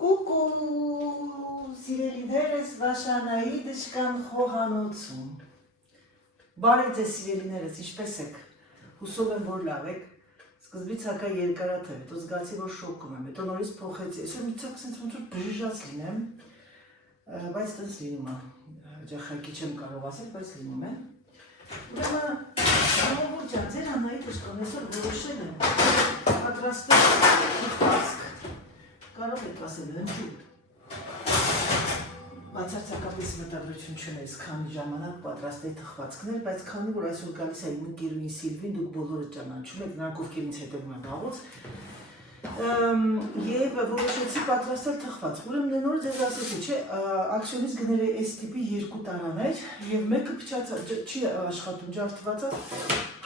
Կուկու, սիրելիներս Վաշանայի դժկան խոհանոցում։ Բարև ձեզ սիրելիներս, ինչպես եք, հուսով եմ, որ լավ եք, սկզբից հակա երկարաթև, հետո զգացի, որ շոկում եմ, հետո նորից փոխեցի, այսօր մի ցակ սենց ոնց որ բժժած լինեմ, բայց տենց լինում է, ջախակի չեմ կարող ասել, բայց լինում է։ Ուրեմն, ժողովուրդ ջան, ձեր Անայի դժկան այսօր որոշել եմ պատրաստել թխվածք։ Կարող եք ասել հնչու, բացարձակապես մտադրություն չունես քանի ժամանակ պատրաստել թխվածքներ, բայց քանի որ այսօր գալիս է իմ ընկերուհի Սիլվին, դուք բոլորը ճանաչում եք, նրանք ովքեր ինձ հետևում են վաղուց, եւ որոշեցի պատրաստել թխվածք։ Ուրեմն նոր ձեզ ասեցի, չէ, ակցիոնից գնել է այս տիպի 2 տարաներ եւ մեկը փչացած չի աշխատում, ջարդված է,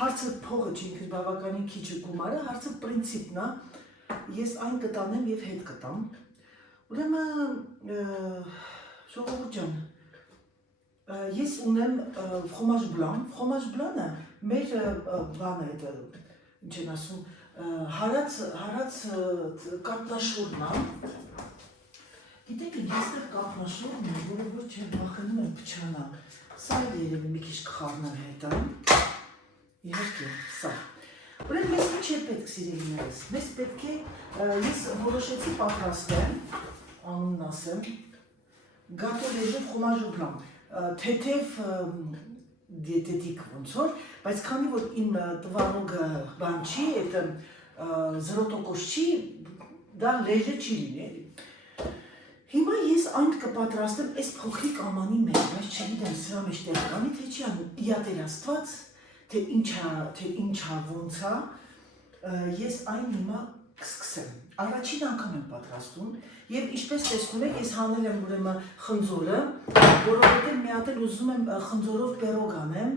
հարցը փողը չի ինքս բավականին քիչ գումարը, հարցը պրինցիպն է, ես այն կտանեմ եւ հետ կտամ։ Ուրեմն ժողովուրդ ջան, ես ունեմ ֆրոմաժ բլանը մեր բանը է, ինչ են ասում, հարած կատնաշորն է։ Գիտեք, եստեղ կատնաշորն է, որը ոչ չեմ վախենում եմ փչանա։ Սա երևի մի քիչ կխառնեմ հետը։ Իհարկե, սա։ Ուրեմն մեզ ինչ է պետք սիրելիներս։ Մեզ պետք է, ես որոշեցի պատրաստեմ, անունն ասեմ, գատո լեժե ֆրոմաժ բլան, թեթև դիետետիկ ոնց որ, բայց քանի որ իմ տվարողը բան չի, այդ 0% չի, դա լեժե չի լինի։ Հիմա ես այն կպատրաստեմ այս փոքրիկ ամանի մեջ, բայց չգիտեմ սրա մեջ տեղ կանի, թե չի անում, իատեր Աստված, թե ինչա, ոնց է, ես այն հիմա կսկսեմ։ Առաջին անգամ եմ պատրաստում եւ ինչպես տեսնում եք, ես հանել եմ ուրեմն խնձորը, որովհետեւ մի հատ էլ ուզում եմ խնձորով պերոգ անեմ,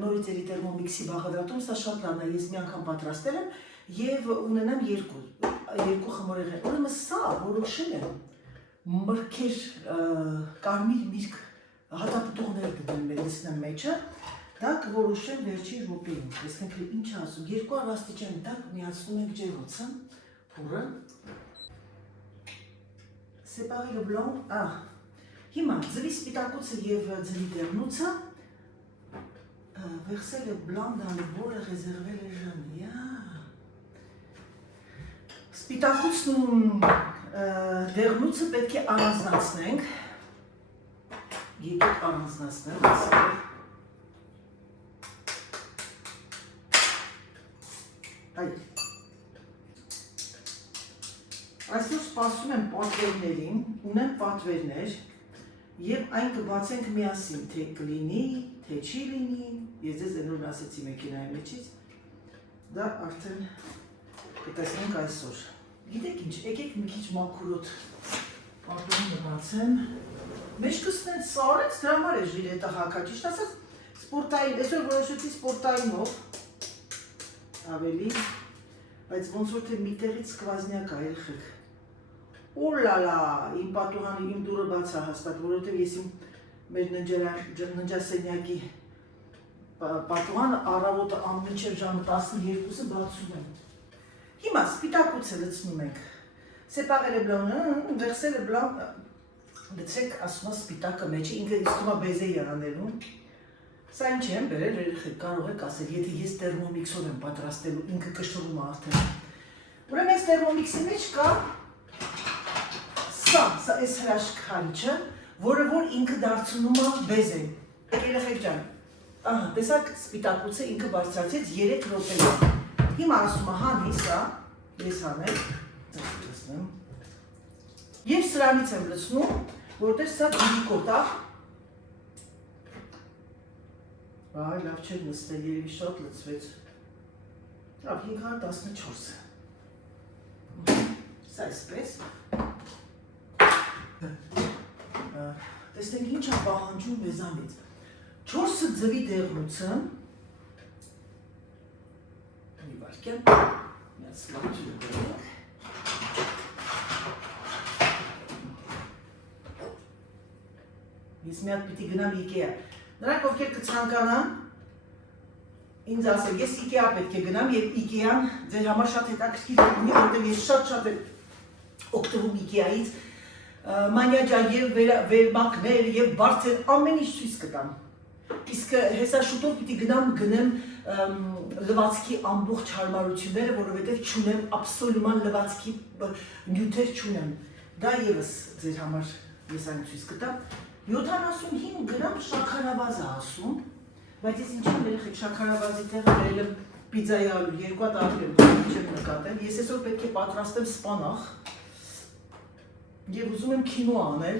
նորից էլի Thermomix-ի բաղադրատում, սա շատ լավ է, ես մի անգամ պատրաստել եմ եւ ունենամ երկու խմորեղեն։ Ուրեմն սա որոշել եմ մրգեր կարմիր միրգ հատապտուղներ դնեմ մեջը, դա կորոշեմ վերջին րոպեին։ Տեսնենք ինչ ասում, 2 աստիճան տակ միացնում ենք ջերոցը, փուրը, séparer le blanc, հիմա ձվի սպիտակուցը եւ ձվի դեղնուցը, verser le blanc dans le bol et réserver le jaune, Սպիտակուցն ու դեղնուցը պետք է առանձնացնենք, եկեք առանձնացնենք, Այսօր սպասում եմ պատվերներին, ունեմ պատվերներ եւ այն կբացենք միասին, թե կլինի, թե չի լինի, ես ձեզ այնօր ասեցի մեքենայի մեջից, դա արդեն կտեսնենք այսօր։ Գիտեք ինչ, եկեք մի քիչ մաքուրոտ պատվերները բացեմ, մեջքս տենց սարեց, դրա համար է ժիլետը հակա, ճիշտ ասած, սպորտային, այսօր որոշեցի սպորտայինով ավելի, բայց ոնց որ թե միտեղից սկվազնյակ է երեխեք։ Օլալա, իմ պատուհանի, իմ դուրը բաց է հաստատ, որովհետև ես իմ մեր ննջասենյակի պատուհանը առավոտը մինչև ժամը 12-ը բացում եմ։ Հիմա սպիտակուցը լցնում ենք։ Séparer le blanc, verser le blanc, լցեք ասում է սպիտակը մեջը, ինքը իստում է բեզեի անելու։ Սա ինչ եմ բերել, երեխեք կարող եք ասել, եթե ես Thermomix-ով եմ պատրաստելու, ինքը կշռում է արդեն։ Ուրեմն այս Thermomix-ի մեջ կա սա այս հրաշք խանչը, որը որ ինքը դարձնում է բեզե։ Երեխեք ջան, ահա, տեսակ սպիտակուցը ինքը բարձրացեց 3 րոպեում։ Հիմա ասում է հանի սա, ես հանել, լցնեմ։ Եվ սրանից եմ լցնում, որտեղ սա դիլիկոտ է։ Այ լավ չէր նստել, երևի շատ լցվեց։ Լավ 514։ Սա այսպես։ Տեսնենք ինչ է պահանջում մեզանից։ 4 ձվի դեղնուցը, մի վարկյան, միած լաճին դրենք։ Ես մի հատ պիտի գնամ Ikea։ Նրանք ովքեր կցանկանան, ինձ ասել, ես Ikea պետք է գնամ եւ Ikea-ն ձեր համար շատ հետաքրքիր ունի, որտեղ ես շատ օգտվում Ikea-ից մանյաջան եւ վերմակներ եւ բարձր ամեն ինչ ցույց կտամ։ Իսկ հեսա շուտով պիտի գնեմ լվացքի ամբողջ հարմարությունները, որովհետեւ չունեմ աբսոլյուտման լվացքի նյութեր չունեմ։ Դա եւս ձեր համար ես այն ցույց կտամ։ 75 գրամ շաքարավազ է ասում, բայց ես ինչ եմ երեխեք շաքարավազի տեղը բերել եմ պիցայի ալու, 2 հատ ալու եմ չեմ նկատել։ Ես այսօր պետք է պատրաստեմ սպանախ եւ ուզում եմ քինո անել։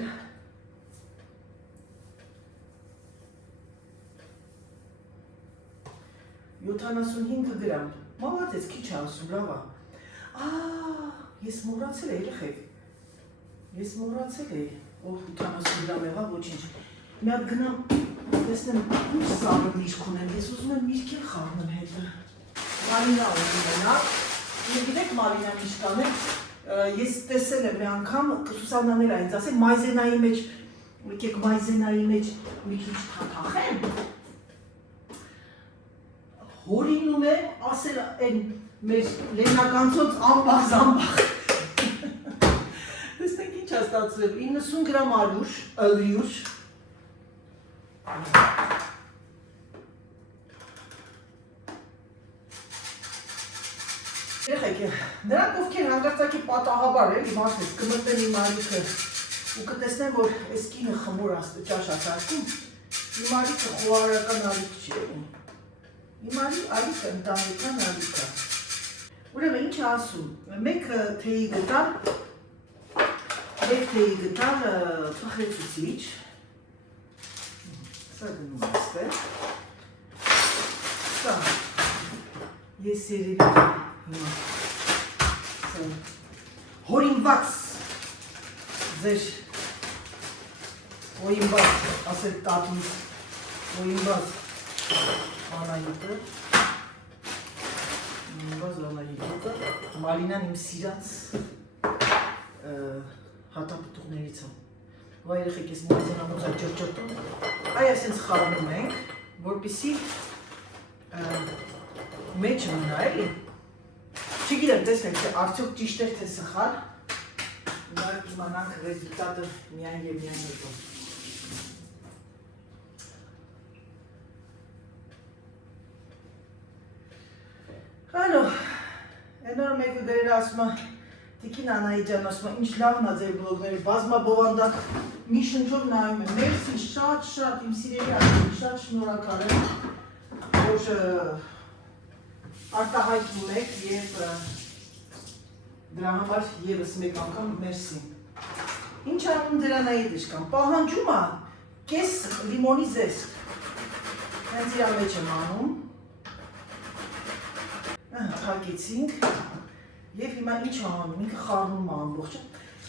«75 գրամ, մալացեց, քիչ է ասում, լավ է։ Ես մոռացել եմ, երեխեք, ես մոռացել եմ, 80 գրամ եղա, ոչինչ։ Մի հատ գնամ, տեսնեմ, ինչ սարը միրք ունեմ, ես ուզում եմ միրքել խառնեմ հետը։ Մարինա ունենա, և գիտեք Մարինա միշտան է, ես տեսել եմ մի անգամ, Սուսանաներ է ինձ ասել, մայզենայի մեջ, եկեք մայզենայի մեջ մի քիչ թաթախեմ, հորինում եմ, ասել են մեր լենականցոց ամբաղ-զամբաղ։ Տեսնենք ինչ է ստացվել, 90 գրամ ալյուր, երեխեք, նրանք ովքեր հանգարցակի պատահաբար էլ, իմ ասես, կմտնեն իմ ալիքը ու կտեսնեն, որ այս կինը խմոր ճաշ ասարկում, իմ ալիքը խոհարական ալիք չի եղում։ Իմ ալիքը ընտանեկան ալիք է։ Ուրեմն ինչ է ասում, մեկ թեյի գտալ փխրեցուցիչ, սա գնում այստեղ, սա ես երևի հիմա հորինված ձեր հորինված ասել տատուս հորինված Անահիտը, Մարինան իմ սիրած հատապտուղներից եմ, վայ երեխեք ես մայզենամոց այդ ջրճրտում, այ այսենց խառնում ենք, որպիսի մեջ մնա էլի, չգիտեմ տեսնենք, թե արդյոք ճիշտ էր թե սխալ, նարկ իմանանք ռեզուլտատը միայն և միայն հետո։ Այո, այնօր մեկը գրել ասում է, Տիկին Անահիջան ասում է, ինչ լավն է ձեր բլոգները, բազմաբովանդակ մի շնչով նայում եմ, մերսի շատ իմ սիրելի ասում, շատ շնորհակալ եմ, որ արտահայտվում եք և դրա համար ևս մեկ անգամ մերսի։ Ինչ անում դրանայի դժկան, պահանջում է կես լիմոնի զեսկ, հենց իրա մեջ եմ անում, Հակեցինք և հիմա ինչ անում, ինքը խառնում է ամբողջը,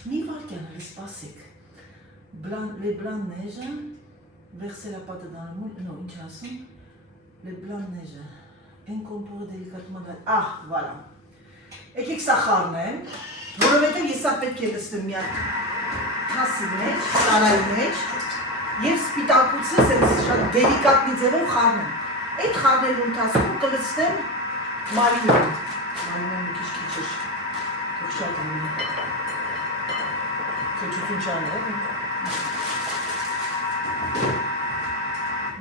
մի վարկյան հենց սպասեք, le blanc neige, verser la pâte dans le moule, non, ինչ ասում, le blanc neige, incorporer délicatement, voilà, եկեք սա խառնեմ, որովհետև ես սա պետք է լցնեմ մի հատ թասի մեջ, տարայի մեջ և սպիտակուցս շատ դելիկատնի ձևով խառնեմ, այդ խառնելու ընթացքում կլցնեմ Մարինան մի քիչ էր, թող շատ ամինի,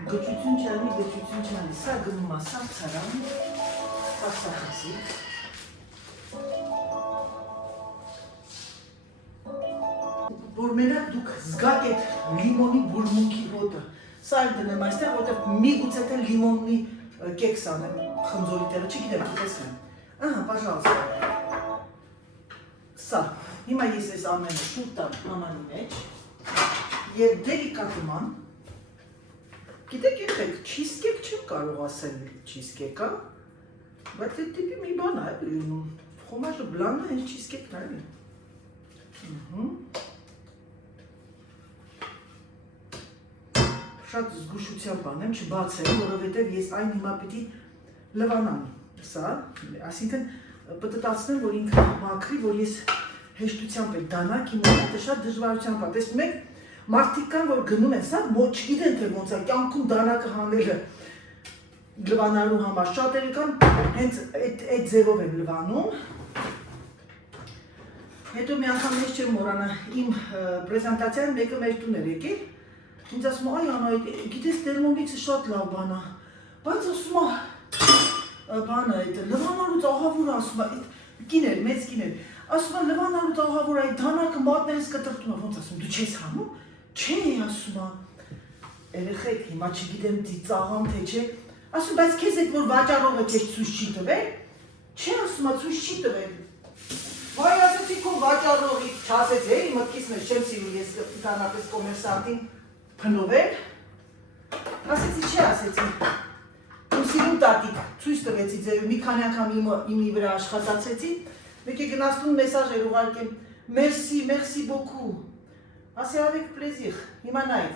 գճություն չանի, գճություն չանի, սա գնում է սա ծարան, սա սախացի, որ մենակ դուք զգաք այդ լիմոնի բուրմունքի հոտը, սա էլ դնեմ այստեղ, որտեղ մի գուցե թե լիմոնի կեքս անեմ խնձորի տեղը, չգիտեմ, տեսնեմ, ահա, պաժալստ, սա, հիմա ես ես ամենը շուտ տամ համանի մեջ և դելիկատման, գիտեք եղեք, չիզկեք չեմ կարող ասել չիզկեկա, բայց այդ տիպի մի բան է, խոմաժը բլանը հենց չիզկեկն է, շատ զգուշությամբ անեմ, չբացեմ, որովհետև ես այն հիմա պիտի լվանամ, սա, այսինքն պտտացնեմ, որ ինքը մաքրի, որ ես հեշտությամբ եմ դանակ, իմ մոտը շատ դժվարությամբ է, տեսնում եք, մարդիկ կան, որ գնում են, սա չգիտեն թե ոնց է, կյանքում դանակը հանելը լվանալու համար, շատերը կան, հենց այդ ձևով եմ լվանում, Հետո մի անգամ ես չեմ մոռանա իմ պրեզենտացիան մեկը մեր տուն էր եկել։ Ինձ ասում այ Անա, գիտես Thermomix-ը շատ լավ բան է։ Բայց ասում բանը այդ լվանալուց ահավոր ասում կիներ, մեծ կիներ։ Ասում լվանալուց ահավոր այդ դանակը մատներս կտրտում է, ոնց ասում, դու չես հանում։ Չէ, ասում երեխեք, հիմա չգիտեմ ծաղամ թե չէ։ Ասում բայց քեզ այդ որ վաճառողը քեզ ցույց չի տվել։ Չէ, ասում ցույց չի տվել։ Վայ, ասեցի քո վաճառողի չասեց, էի մտքից մեջ չեմ սիրում ես դանապես կոմերսանտին փնովել։ Ասեցի չէ, ասեցի։ Իմ սիրուն տատիկ ցույց տվեցի ձեւ մի քանի անգամ իմի վրա աշխատացեցի։ Մեկ է գնացուն մեսաժ էր ուղարկեմ։ Մերսի, մերսի beaucoup։ Ասի avec plaisir։ Հիմա նայեք։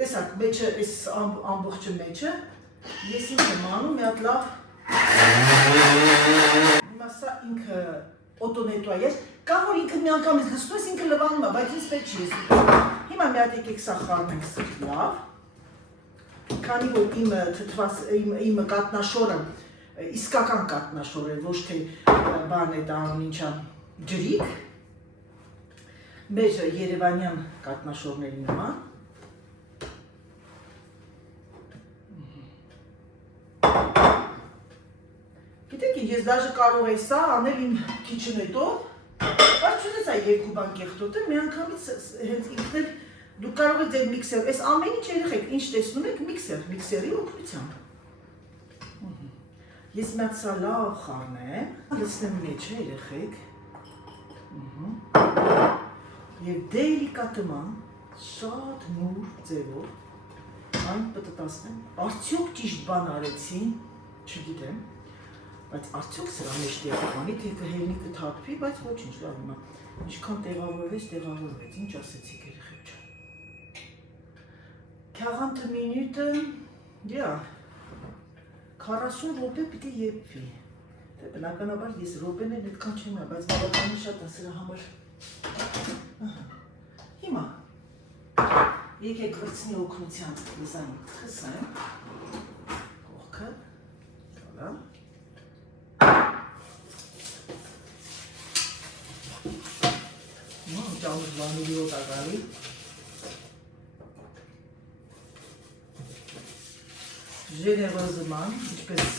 Տեսակ, մեջը այս ամբողջը մեջը ես ինձ եմ անում մի հատ լավ։ Հիմա սա ինքը օտոնետուայ է։ Կա որ ինքը մի անգամ ես լսում ես ինքը լվանում է, բայց ինձ պետք չի ես։ Հիմա մի հատ եկեք սա խառնենք լավ։ Քանի որ իմը կատնաշորը իսկական կատնաշոր է, ոչ թե բան է դա անում ինչա ջրիկ։ Մեր երևանյան կատնաշորների նման։ Գիտեք ինչ, ես դաժե կարող էի սա անել իմ քիչնետով, բայց չունես այ երկու բան կեղտոտը, մի անգամից հենց ինքն էլ դուք կարող եք ձեր միքսեր, այս ամեն ինչ երեխեք, ինչ տեսնում եք միքսերի օգնությամբ։ Ես մի հատ սա լավ խառնեմ, լցնեմ մեջը երեխեք։ Եվ դելիկատման, շատ նուր ձևով այն պտտացնեմ, արդյոք ճիշտ բան արեցի, չգիտեմ, բայց արդյոք սրա մեջ տեղականի, թե կհելնի կթափվի, բայց ոչինչ, լավ հիմա, ինչքան տեղավորվեց, ինչ ասեցիք երեխեք չան։ 40 մինուտը, 40 րոպե պիտի եփվի։ Դե բնականաբար ես րոպեներն այդքան չեմ նայ, բայց բավականին շատ է սրա համար։ Հիմա եկեք վրցնի օգնությամբ դիզայն խսեմ։ Կողքը, հալա։ Ճամուր վանիլի օտագալի։ Ժեներոզման, ինչպես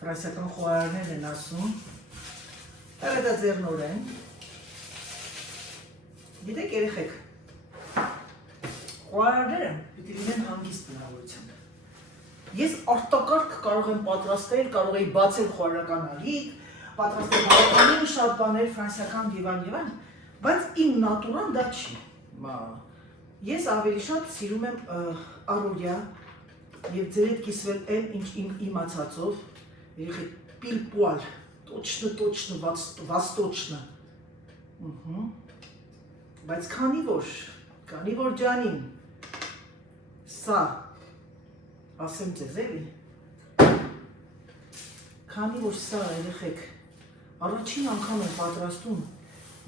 ֆրանսիական խոհարարներն են ասում, դա ձեռնորեն։ Գիտեք երեխեք, խոհարարները պիտի լինեն հանգիստ բնավորությամբ։ Ես արտակարգ կարող եմ պատրաստել, կարող էի բացել խոհարարական ալիք, պատրաստել բավականին շատ բաներ ֆրանսիական եւ այլն, բայց իմ նատուրան դա չի։ Ես ավելի շատ սիրում եմ առօրյա եւ ձեր հետ կիսվել այն ինչ իմ իմացածով, երեխեք պիլպուալ, точно, վաստոչնը։ Բայց քանի որ ջանին, սա, ասեմ ձեզ էլի, քանի որ սա երեխեք առաջին անգամ եմ պատրաստում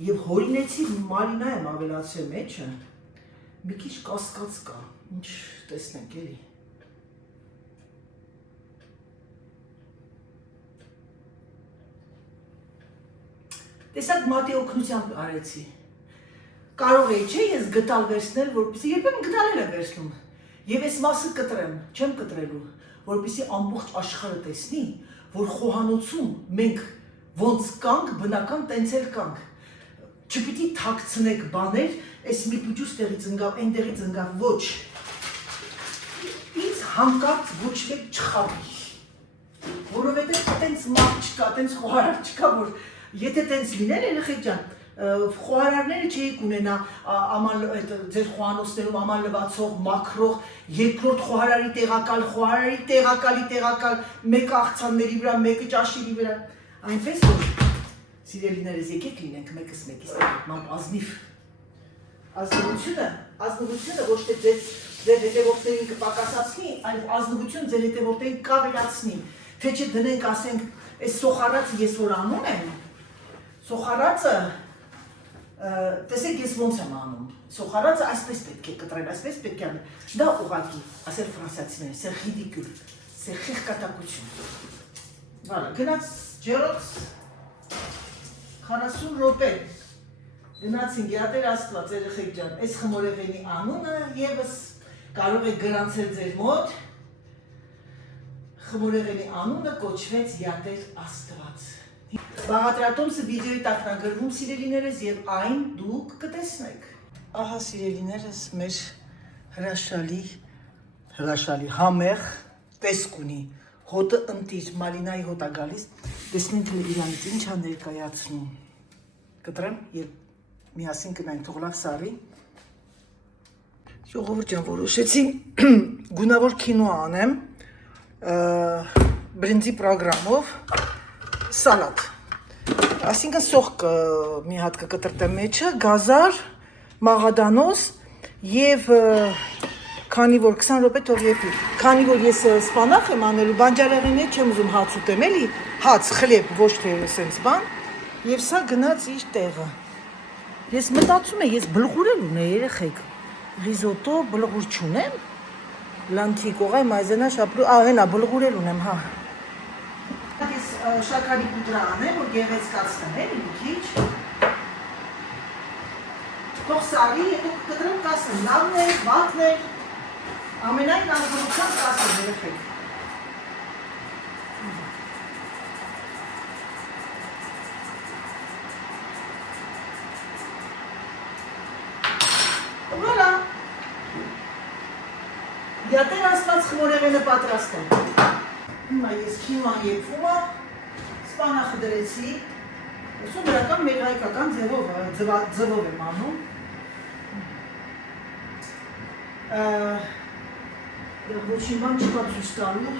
եւ հորինեցի մարինա եմ ավելացրել մեջը, մի քիչ կասկած կա, ինչ տեսնենք էլի։ Տեսակ մատի օգնությամբ արեցի։ Կարող էի, չէ, ես գտալ վերցնել, որպեսզի երբեմն գտալել եմ վերցնում։ Եվ այս մասը կտրեմ, չեմ կտրելու, որպեսզի ամբողջ աշխարհը տեսնի, որ խոհանոցում մենք ոնց կանք, բնական տենց էլ կանք։ Չպիտի թաքցնեք բաներ, այս մի պուջուս տեղից ընկավ, այնտեղից ընկավ, ոչ։ Ինձ հանկարծ ոչ մեկ չխաբի։ Որովհետև տենց մարդ չկա, տենց խոհարար չկա, որ եթե տենց լիներ երեխեք ջան, խոհարարները չէիք ունենա ձեր խոհանոցներում աման լվացող, մաքրող, երկրորդ խոհարարի տեղակալի, մեկը աղցանների վրա, մեկը ճաշերի վրա, այնպես որ սիրելիներս եկեք լինենք մեկս մեկիս նկատմամբ ազնիվ։ Ազնվությունը ոչ թե ձեր հետևորդներին կպակասացնի, այլ ազնվություն ձեր հետևորդներին կավելացնի, թե չէ դնենք ասենք, այս սոխարածը ես որ անում եմ, սոխարածը, տեսեք ես ոնց եմ անում, սոխարածը այսպես պետք է կտրել, այսպես պետք է անել, դա ուղղակի, ասել ֆրանսիացիները, c'est ridicule, c'est խեղկատակություն։ Գնաց ջերոց 40 րոպե, Գնացինք, յատեր Աստված, երեխեք ջան, այս խմորեղենի անունը եւս կարող եք գրանցել ձեր մոտ։ Խմորեղենի անունը կոչվեց յատեր Աստված։ Բաղադրատոմսը վիդեոյի տակնագրվում սիրելիներս եւ այն դուք կտեսնեք։ Ահա սիրելիներս մեր հրաշալի համեղ տեսք ունի։ Հոտը ընտիր, մալինայի հոտ է գալիս։ Տեսնենք թե իրանից ինչ է ներկայացնում։ Կտրեմ եւ միասին կնայենք, թող լավ սարի։ Ժողովուրդ ջան, որոշեցի գունավոր կինո անեմ բրինձի պրոգրամով սալատ։ Այսինքն սոխ մի հատ կկտրտեմ մեջը, գազար, մաղադանոս եւ քանի որ 20 րոպե թող եփի։ Քանի որ ես սպանախ եմ անելու, բանջարեղենի չեմ ուզում հաց ուտեմ, էլի, հաց, խլեբ, ոչ թե սենց բան, եւ սա գնաց իր տեղը։ Ես մտածում եմ, ես բլղուրել ունեմ երեխեք։ Ռիզոտո բլղուր չունեմ։ Լանթի կողայ մայզենա շապրու, հենա բլղուրել ունեմ, հա։ Ես շաքարի պուդրա անեմ, որ գեղեցկացնեմ, էլի մի քիչ։ Թող սարի, հետո կտրեմ կասեմ, լավն է, վատն է։ Ամենայն ազգությամբ կասեմ երեխեք։ Voilà. Յատեր Աստված խմորեղենը պատրաստ է։ Հիմա ես քիման եփում եմ, սպանախը դրեցի։ Ոսում դրական մեր հայկական ձևով եմ անում։ Ոչինչ բան չկա ցույց տալու,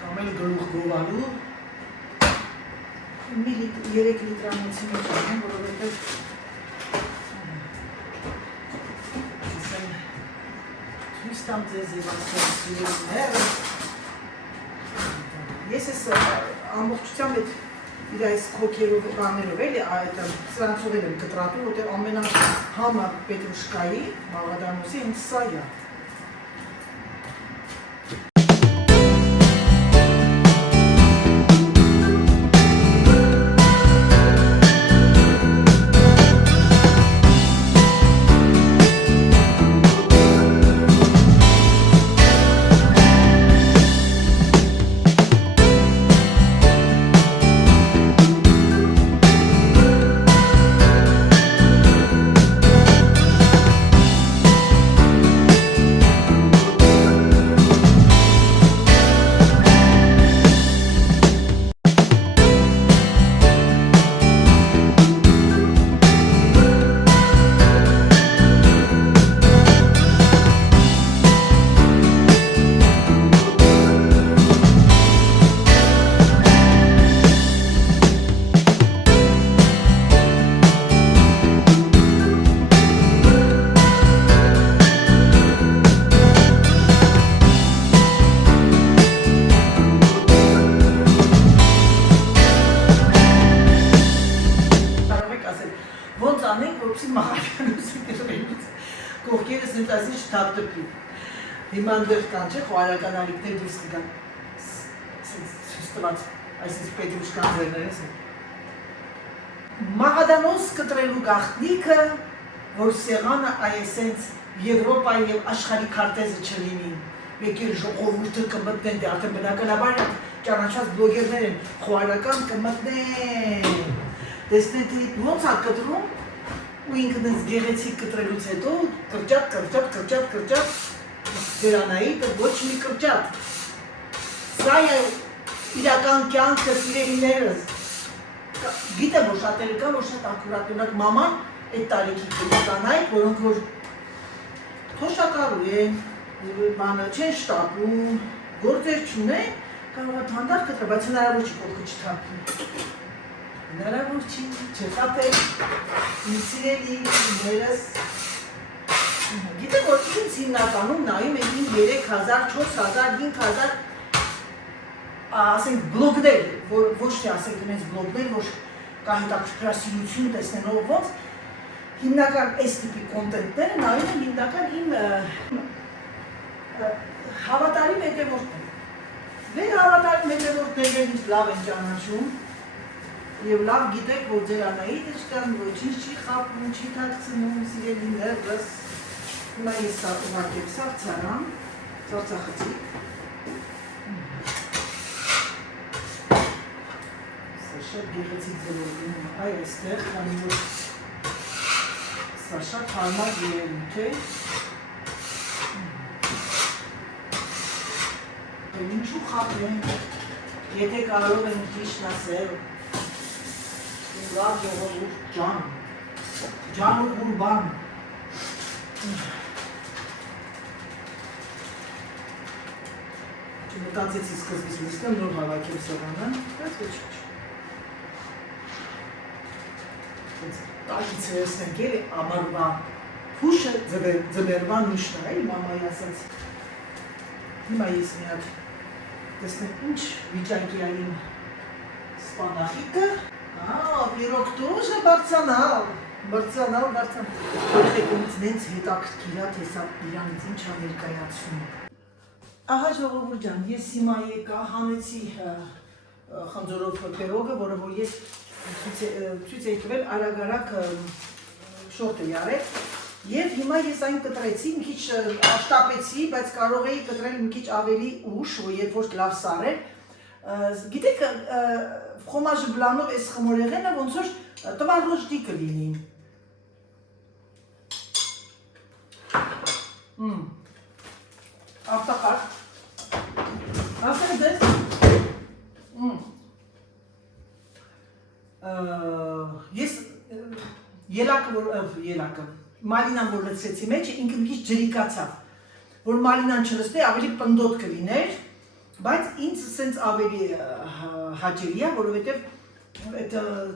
կամ էլ գլուխ գովալու։ 3 լիտրանոցի մեջ անեմ, որովհետև ցույց տամ ձեզ եւ ասեմ։ Ես ես ամբողջությամբ այդ իր այս քոքերով բաներով էլի այդ սրանցով եմ կտրատում, որտեղ ամենահամը պետրուշկայի մաղադանոսի հենց սա է։ Կողքերս նետասի չթապտպի։ Հիմա ընդեղ կան չէ, խոհարական ալիքներ դուրս կգան։ Սստված, այսինչ պետրուշկան ձերներես է։ Մաղադանոս կտրելու գաղտնիքը, որ սեղանը այսենց Եվրոպայի և աշխարհի քարտեզը չլինի։ Մեկ էլ ժողովուրդը կմտնեն, դե արդեն բնականաբար ճանաչած բլոգերներ են, խոհարական կմտնեն։ Տեսնեն թե ոնց է կտրում, ու ինքն ինձ գեղեցիկ կտրելուց հետո կրճատ դրանայի ոչ մի կրճատ։ Սա է իրական կյանքը սիրելիներս։ Գիտեմ, որ շատերը կան, որ շատ ակուրատ ունակ մաման այդ տարիքի կլիկանայք, որոնք որ թոշակարու են, բանը չեն շտապում, գործեր չունեն, կարող է հանդարտ կտրել, բայց հնարավոր չի կողքը չթափի։ Հնարավոր չի, չխատել, իմ սիրելիներս։ Գիտեմ, որ ինձ հիմնականում նայում են իմ 3000, 4000, 5000 ասենք բլոգներ, ոչ թե ասենք ինձ բլոգներ, որ կա հետաքրքրասիրություն տեսնելով ոնց, հիմնական այս տիպի կոնտենտները նայում են հիմնական իմ հավատարիմ հետևորդներ։ Վեր հավատարիմ հետևորդներն ինձ լավ են ճանաչում, Եվ լավ գիտեք, որ ձեր Անահիտը չկան, ոչինչ չի խաբում, չի թաքցնում, սիրելիներս։ Հիմա ես ուղարկեմ սարցարան, սարցախցիկ։ Սա շատ գեղեցիկ ձևով այ այստեղ, քանի որ սա շատ հարմար երևույթ է։ Ինչու խաբենք, եթե կարող ենք ճիշտ ասել, լավ ժողովուրդ ջան ու ուրբան։ Չմտածեցի սկզբից լիստեմ նոր հավաքեմ սեղանը, բայց ոչինչ։ Տակից վերցնենք էլի ամառվա փուշը ձմեռվա նուշն է, մամայի ասաց։ Հիմա ես մի հատ տեսնեմ ինչ վիճակի է իմ սպանախիկը։ Իրոք դուժը բարձանալ։ Երեխեքումից նենց հետաքրքիր է, թե սա իրանից ինչ ա ներկայացնում։ Ահա ժողովուրդ ջան, ես հիմա եկա հանեցի խնձորով պերոգը, որը որ ես ցույց էի տվել արագ շորտ էի արել, եւ հիմա ես այն կտրեցի, մի քիչ աշտապեցի, բայց կարող էի կտրել մի քիչ ավելի ուշ, որ երբ որ լավ սարել։ Գիտեք, ֆրոմաժը բլանով այս խմորեղենը ոնց որ տվարոժդի կլինի։ Ավտակար։ Ասեմ դες։ Ես ելակը, մալինան որ լցրեցի մեջը, ինքը մի քիչ ջրիկացավ, որ մալինան չլցնի, ավելի պնդոտ կլիներ, բայց ինձ սենց ավելի հաճելի է, որովհետև այդ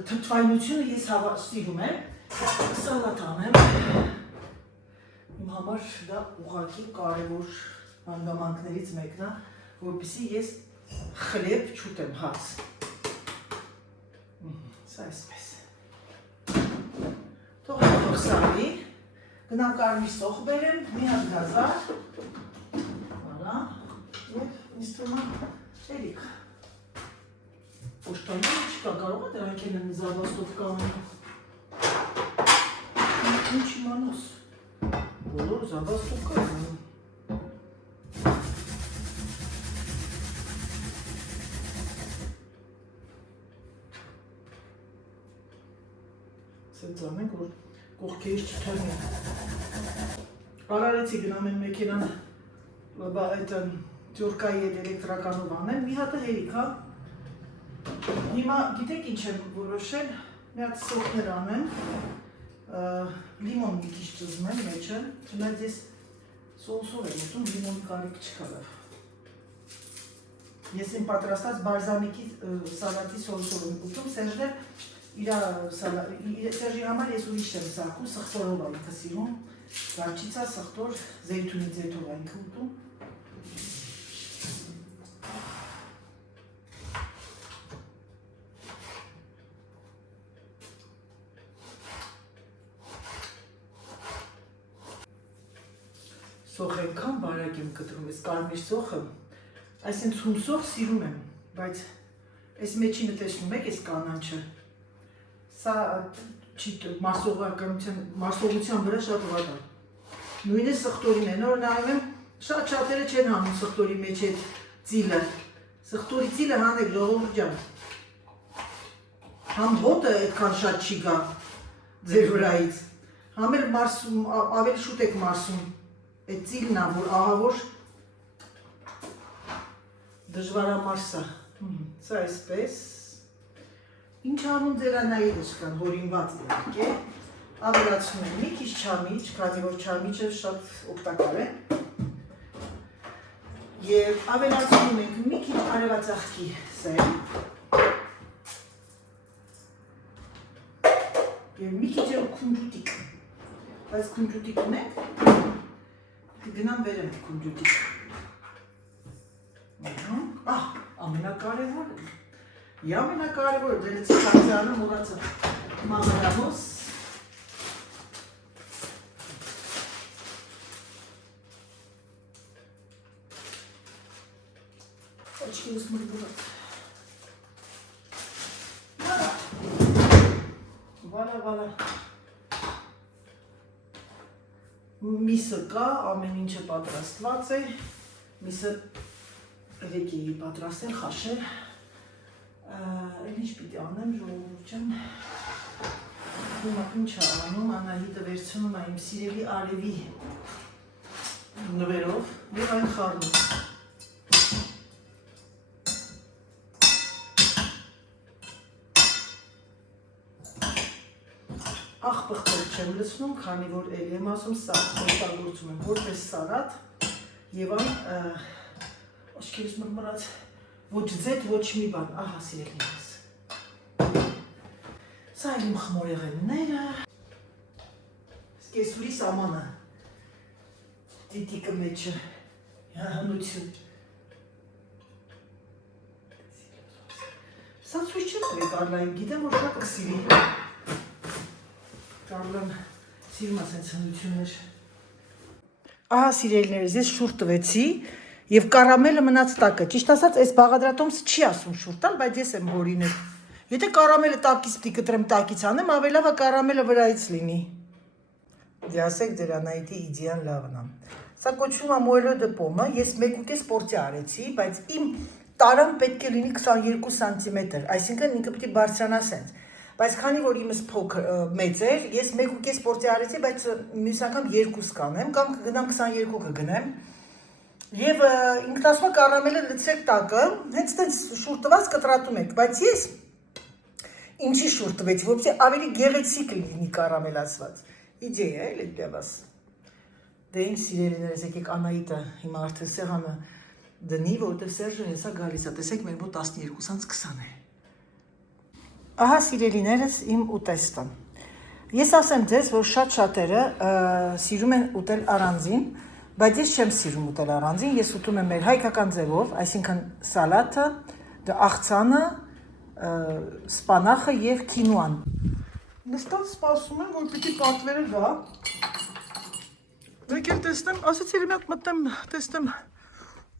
թթվայնությունը ես սիրում եմ, սալատ անեմ, իմ համար դա ուղղակի կարևոր հանգամանքներից մեկն է, որպեսզի ես խլեբ չուտեմ հաց։ Սա այսպես։ Թող սարի, գնամ կարմիր սոխ բերեմ, մի հատ գազար, վալա, և ինձ թվում է էլիք։ Պոշտանի չկա, կարող է դրանք են զավաստովկա անում։ Ինչ իմանոս, բոլոր զավաստովկա են անում։ Սենց անենք, որ կողքերից չթողնի։ Արարեցի գնամ են մեքենան այդ թյուրկայի հետ էլեկտրականով անեմ, մի հատը հերիք, հա։ Հիմա գիտեք ինչ եմ որոշել, մի հատ սոխներ անեմ, լիմոն մի քիչ ծզմեմ մեջը, չնայած ես սոսով եմ ուտում, լիմոն կարիք չկա լավ։ Ես իմ պատրաստած բալզամիկի սալատի սոսով եմ ուտում, Սերժի համար ես ուրիշ եմ սարքում, սխտորով է ինքը սիրում, գարչիցա, սխտոր, զեյթունի ձեթով է ինքը ուտում։ Սոխ ենքան բարակ եմ կտրում, ես կարմիր սոխը, այսին ցուն սոխ սիրում եմ, բայց այս մեջինը տեսնում եք, այս կանանչը, սա մարսողության վրա շատ վատ է, նույն է սխտորին է, նոր նայում եմ, շատ շատերը չեն հանում սխտորի մեջ այդ ծիլը, սխտորի ծիլը հանեք ժողովուրդ ջան, համ հոտը այդքան շատ չի գա ձեր վրայից, համ էլ ավելի շուտ եք մարսում, այդ ծիլն է, որ ահավոր դժվարամարս է, սա այսպես, ինչ անում ձեր Անահիտը չկան, հորինված իհարկե, ավելացնում եմ մի քիչ չամիչ, քանի որ չամիչը շատ օգտակար է, եւ ավելացնում ենք մի քիչ արևածաղկի սեր, եւ մի քիչ քունջուտիկ, բայց քունջուտիկ ունեք, գնամ բերեմ քունջուտիկ, ամենակարևորը, Ամենակարևորը դրեցի խաղձարանը մուրացը մաղրամոս Աչքի ուսմր բուրատ վալա։ Միսը կա, ամեն ինչը պատրաստված է, միսը եկի պատրաստել, խաշել, էլ ինչ պիտի անեմ, ժողովուրդ ջան, հիմա ինչ անում, Անահիտը վերցնում է իմ սիրելի արևի նվերով և այն խառնում։ Աղբխտել չեմ լցնում, քանի որ էլ եմ ասում, սա օգտագործում եմ որպես սալատ և այն աչքերս մրմրած ոչ ձետ, ոչ մի բան, ահա սիրելիներս։ Սա իմ խմորեղենները, կեսուրի սամանը, տիտիկը մեջը, հնություն։ Սա ցույց չեմ տվել Կարլային, գիտեմ, որ շատ կսիրի։ Կարլան սիրում ասենց հնություններ։ Ահա սիրելիներս, ես շուռ տվեցի և կարամելը մնաց տակը։ Ճիշտ ասած, այս բաղադրատոմսը չի ասում շուռ տալ, բայց ես եմ հորինել։ Եթե կարամելը տակից պիտի կտրեմ, տակից անեմ, ավելի լավ է կարամելը վրայից լինի։ Դե ասեք ձեր Անահիտի իդեան լավն է։ Սա կոչվում է մոելո դե պոմը, ես 1.5 պորցիա արեցի, բայց իմ տարան պետք է լինի 22 սանտիմետր, այսինքն ինքը պիտի բարձրանա սենց։ Բայց քանի որ իմս փոքր մեծ էր, ես 1.5 պորցիա արեցի, բայց մյուս անգամ 2 կանեմ, կամ կգնամ 22 կգնեմ։ Եվ ինքն ասում է կարամելը լցրեք տակը, հենց տենց շուռ տված կտրատում եք, բայց ես ինչի շուռ տվեցի, որպեսզի ավելի գեղեցիկ լինի կարամելացված։ Իդեա էլ դեպս։ Դե ինչ սիրելիներս, եկեք Անահիտը հիմա արդեն սեղանը դնի, որովհետև Սերժը հեսա գալիս է, տեսեք մեր մոտ 12:20 է։ Ահա սիրելիներս իմ ուտեստը։ Ես ասեմ ձեզ, որ շատ շատերը սիրում են ուտել առանձին, բայց ես չեմ սիրում ուտել առանձին, ես ուտում եմ մեր հայկական ձևով, այսինքն սալատը, աղցանը, սպանախը և քինուան։ Նստած սպասում եմ, որ պիտի պատվերը գա։ Եկել տեսնեմ, ասեցի մի հատ մտնեմ, տեսնեմ,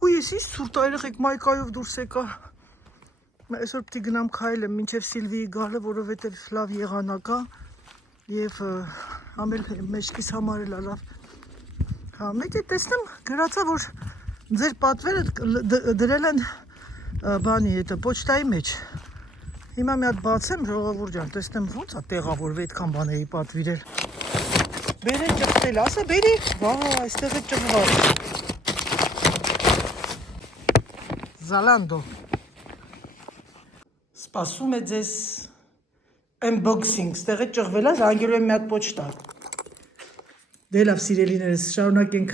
ու ես ինչ ցուրտ ա, երեխեք մայկայով դուրս եկա։ Այսօր պիտի գնամ քայլեմ մինչև Սիլվիի գալը, որովհետև լավ եղանակ է և ամել մեջքիս համար էլ լավ։ Հա, մեկ է տեսնեմ, գրացա, որ ձեր պատվերը դրել են բանի հետը, պոչտայի մեջ։ Հիմա մի հատ բացեմ, ժողովուրդ ջան, տեսնեմ ոնց է տեղավորվել այդքան բաների պատվիրել։ Բեր է ճղտել, ասա բերի, վա, այստեղ է ճղված։ Զալանդո։ Սպասում է ձեզ unboxing, ստեղ է ճղվել է, զանգելու եմ մի հատ պոչտա։ Դե լավ սիրելիներս, շարունակենք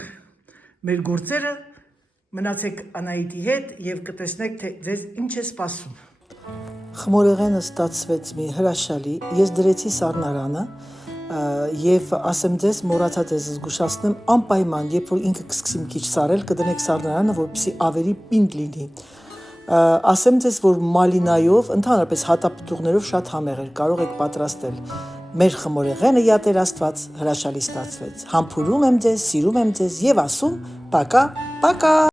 մեր գործերը, մնացեք Անահիտի հետ և կտեսնեք, թե ձեզ ինչ է սպասում։ Խմորեղենը ստացվեց մի հրաշալի, ես դրեցի սառնարանը և ասեմ ձեզ, մոռացա ձեզ զգուշացնեմ, անպայման, երբ որ ինքը կսկսի մի քիչ սառել, կդնեք սառնարանը, որպեսզի ավելի պինդ լինի։ Ասեմ ձեզ, որ մալինայով, ընդհանրապես հատապտուղներով շատ համեղ էր, կարող եք պատրաստել։ Մեր խմորեղենը յատեր Աստված հրաշալի ստացվեց։ Համբուրում եմ ձեզ, սիրում եմ ձեզ և ասում՝ պակա, պակա։